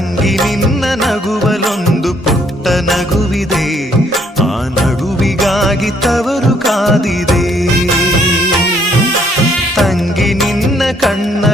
ತಂಗಿ ನಿನ್ನ ನಗುವಲೊಂದು ಪುಟ್ಟ ನಗುವಿದೆ. ಆ ನಗುವಿಗಾಗಿ ತವರು ಕಾದಿದೆ. ತಂಗಿ ನಿನ್ನ ಕಣ್ಣಲು